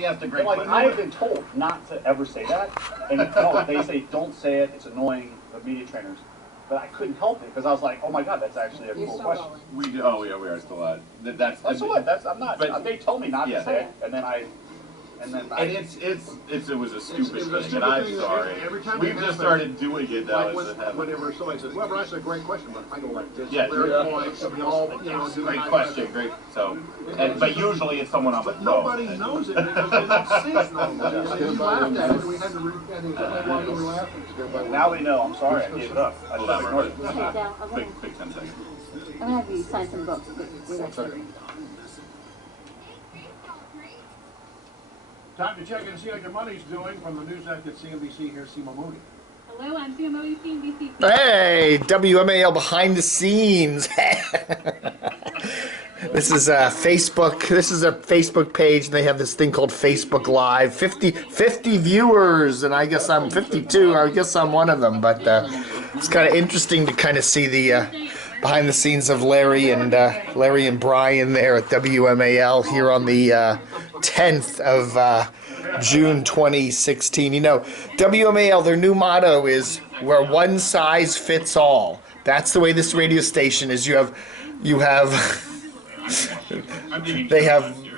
we asked a great Like, question. I've been told not to ever say that, and no, they say don't say it. It's annoying. The media trainers, but I couldn't help it because I was like, oh my god, that's actually a cool question. We are still at. That's so what? I'm not. But, they told me not to say it, and then it was a stupid thing, and I'm sorry. We've just started doing it now. Whenever somebody says, "Well, that's a great question," but I go like this. Yeah, great question, great. So, but usually it's someone on the phone. Nobody knows it because they don't see it normally. We laughed at it. We had to read while we were laughing. Now we know. I'm sorry. I gave it up. I should have ignored it. Big 10 seconds. I'm gonna have you sign some books. Time to check and see how your money's doing from the news desk at CNBC. Here's Seema Mooney. Hello, I'm Seema Mooney, CNBC. Hey, WMAL behind the scenes. This is Facebook. This is a Facebook page, and they have this thing called Facebook Live. 50 viewers, and I guess I'm 52. I guess I'm one of them. But it's kind of interesting to kind of see the behind the scenes of Larry and Brian there at WMAL here on the 10th of June 2016. You know, WMAL, their new motto is where one size fits all. That's the way this radio station is.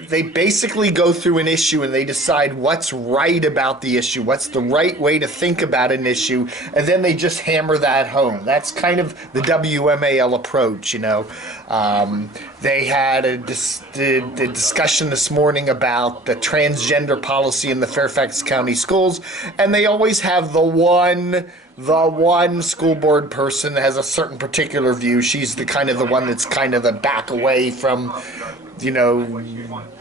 They basically go through an issue and they decide what's right about the issue, what's the right way to think about an issue, and then they just hammer that home. That's kind of the WMAL approach, you know. They had a discussion this morning about the transgender policy in the Fairfax County schools, and they always have the one school board person that has a certain particular view. She's the one that's kind of the back away from, you know,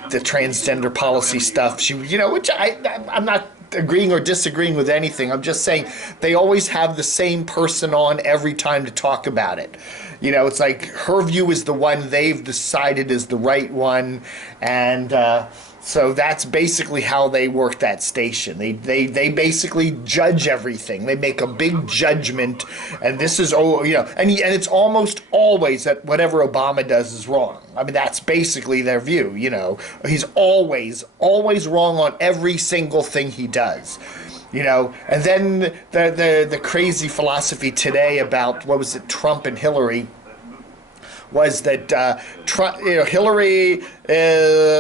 the transgender policy stuff. She, you know, which I'm not agreeing or disagreeing with anything. I'm just saying they always have the same person on every time to talk about it. You know, it's like her view is the one they've decided is the right one, and so that's basically how they work that station. They basically judge everything. They make a big judgment, and this is, you know, and it's almost always that whatever Obama does is wrong. I mean, that's basically their view. You know, he's always wrong on every single thing he does. You know, and then the crazy philosophy today about, what was it, Trump and Hillary, was that Hillary,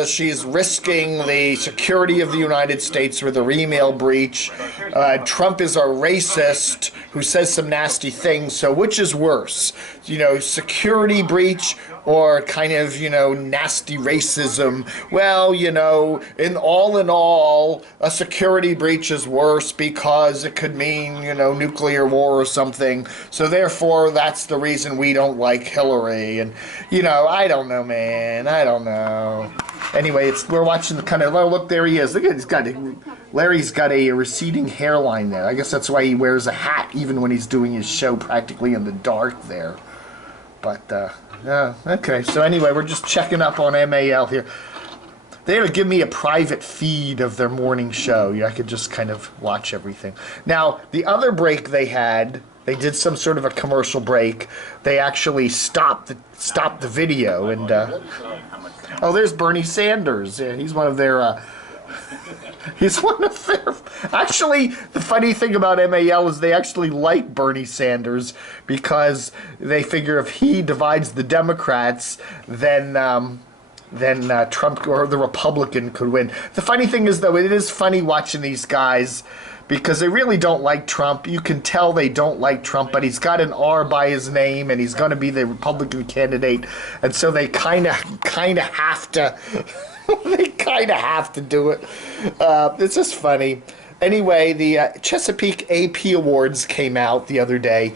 she's risking the security of the United States with her email breach. Trump is a racist who says some nasty things. So which is worse, you know, security breach or kind of, you know, nasty racism? Well, you know, in all, a security breach is worse because it could mean, you know, nuclear war or something. So therefore, that's the reason we don't like Hillary. And, you know, I don't know, man. I don't know. Anyway, we're watching the kind of, oh, look, there he is. Look at Larry's got a receding hairline there. I guess that's why he wears a hat even when he's doing his show practically in the dark there. But, yeah, okay. So anyway, we're just checking up on MAL here. They had to give me a private feed of their morning show. I could just kind of watch everything. Now, the other break they had, they did some sort of a commercial break. They actually stopped the video, and oh, there's Bernie Sanders. Yeah, he's one of their. He's one of their. Actually, the funny thing about MAL is they actually like Bernie Sanders because they figure if he divides the Democrats, then Trump or the Republican could win. The funny thing is, though, it is funny watching these guys because they really don't like Trump. You can tell they don't like Trump, but he's got an R by his name, and he's going to be the Republican candidate, and so they kind of have to. They kind of have to do it. It's just funny. Anyway, the Chesapeake AP Awards came out the other day.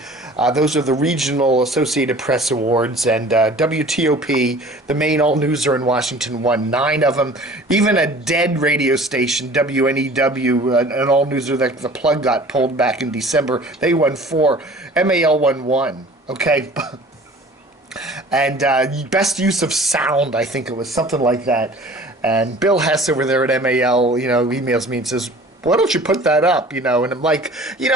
Those are the Regional Associated Press Awards, and WTOP, the main all-newser in Washington, won 9 of them. Even a dead radio station, WNEW, an all-newser that the plug got pulled back in December, they won 4. MAL won 1. Okay. And best use of sound, I think it was something like that. And Bill Hess over there at MAL, you know, emails me and says, why don't you put that up, And I'm like,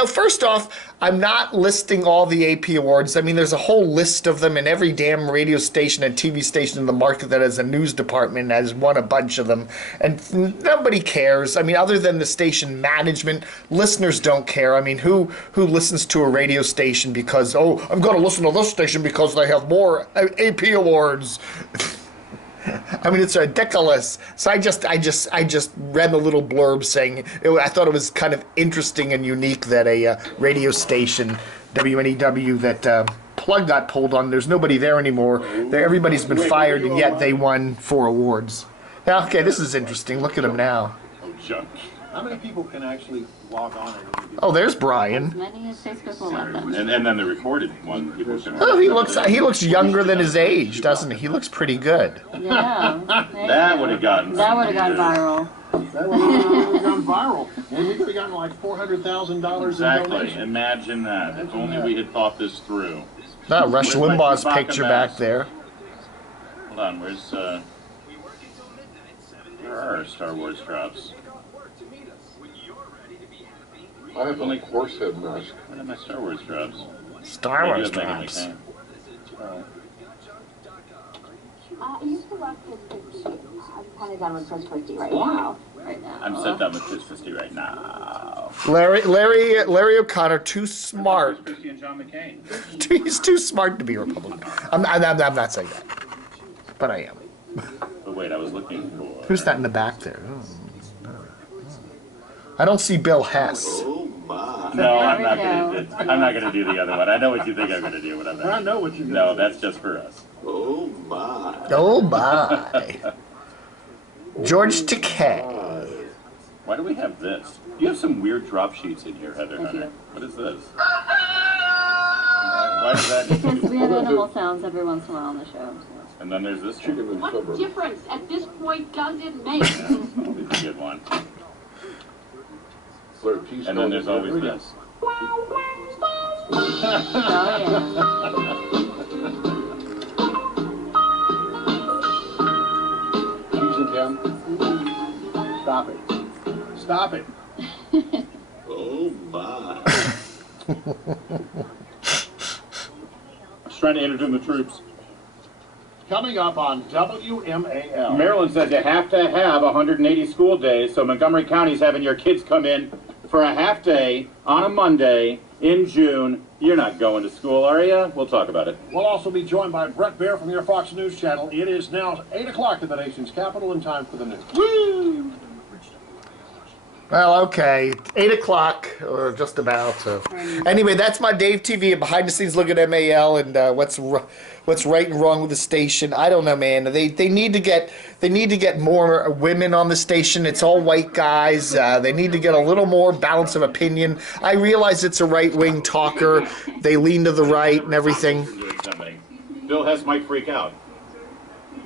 first off, I'm not listing all the AP awards. I mean, there's a whole list of them, and every damn radio station and TV station in the market that has a news department has won a bunch of them, and nobody cares. I mean, other than the station management, listeners don't care. I mean, who listens to a radio station because, I'm going to listen to this station because they have more AP awards? I mean, it's ridiculous. So I just read the little blurb saying I thought it was kind of interesting and unique that a radio station, WNEW, that plug got pulled on. There's nobody there anymore. Everybody's been fired, and yet they won 4 awards. Now, okay, this is interesting. Look at them now. Oh, junk. How many people can actually log on? Oh, there's Brian. As many as Facebook will let them. And then the recorded one. People can Oh, he looks younger than his age, doesn't he? He looks pretty good. Yeah. That would have gotten. That would have gone viral. That would have gone viral. And we could have gotten like $400,000 in Exactly. donations. Imagine that. If only we had thought this through. No, Rush Where's my Limbaugh's Chewbacca picture mask? back there. Hold on. Where are our Star Wars drops? I have only horse head mask. Where are my Star Wars drops? Star Maybe Wars I'll make it drops. make I used to love Kiss 50. I'm kind of done with Kiss 50 right now. I'm set down with this 50 right now. Larry O'Connor, too smart. Christie and John McCain. He's too smart to be a Republican. I'm not saying that, but I am. But wait, I was looking for. Who's that in the back there? I don't see Bill Hess. No, I'm not gonna do the other one. I know what you think I'm gonna do, but I'm not. I know what you're No, that's just for us. Oh my. George Takei. Why do we have this? You have some weird drop sheets in here, Heather Hunter. What is this? Why is that? Because we have animal sounds every once in a while on the show. So. And then there's this one. Chicken and What suburbs. difference at this point does it make? This is a good one. And then there's always this. Oh, yeah. Cheese and ham. Stop it. Stop it. Oh my. I was trying to entertain the troops. Coming up on WMAL. Maryland says you have to have 180 school days, so Montgomery County's having your kids come in for a half day on a Monday in June. You're not going to school, are you? We'll talk about it. We'll also be joined by Brett Baer from your Fox News channel. It is now 8 o'clock in the nation's capital and time for the news. Woo! Well, okay, 8 o'clock, or just about. So, anyway, that's my Dave TV, a behind-the-scenes look at MAL and what's right and wrong with the station. I don't know, man. They need to get more women on the station. It's all white guys. They need to get a little more balance of opinion. I realize it's a right-wing talker. They lean to the right and everything. Bill Hess might freak out.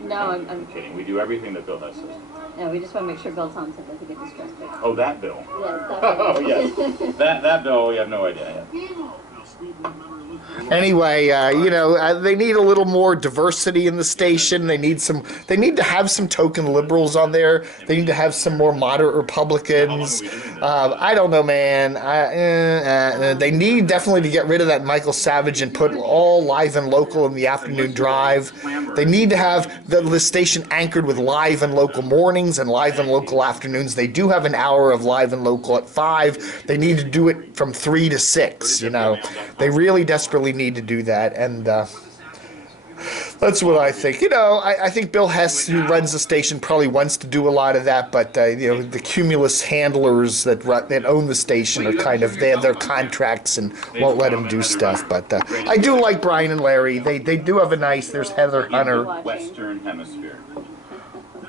No, I'm Kidding. We do everything that Bill Hess says. no, we just want to make sure Bill Thompson doesn't get distracted. Oh, that Bill. Yes, that's Oh, yes. That Bill, we have no idea yet. Anyway, they need a little more diversity in the station. They need to have some token liberals on there. They need to have some more moderate Republicans. I don't know, man. They need definitely to get rid of that Michael Savage and put all live and local in the afternoon drive. They need to have the station anchored with live and local mornings and live and local afternoons. They do have an hour of live and local at 5. They need to do it from 3 to 6, They really desperately need to do that, and that's what I think. I think Bill Hess, who runs the station, probably wants to do a lot of that, but the cumulus handlers that own the station are they have their contracts and won't let him do stuff. But I do like Brian and Larry. They do have a nice. There's Heather Hunter. Western Hemisphere.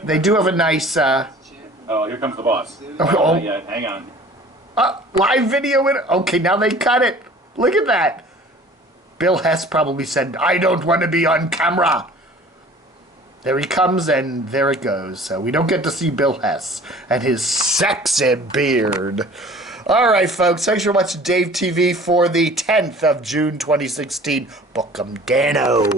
They do have a nice. Oh, here comes the boss. Oh. Yeah, hang on. Live video in it. Okay, now they cut it. Look at that. Bill Hess probably said, "I don't want to be on camera." There he comes, and there it goes. So we don't get to see Bill Hess and his sexy beard. All right, folks. Thanks for watching Dave TV for the 10th of June, 2016. Book 'em Dano.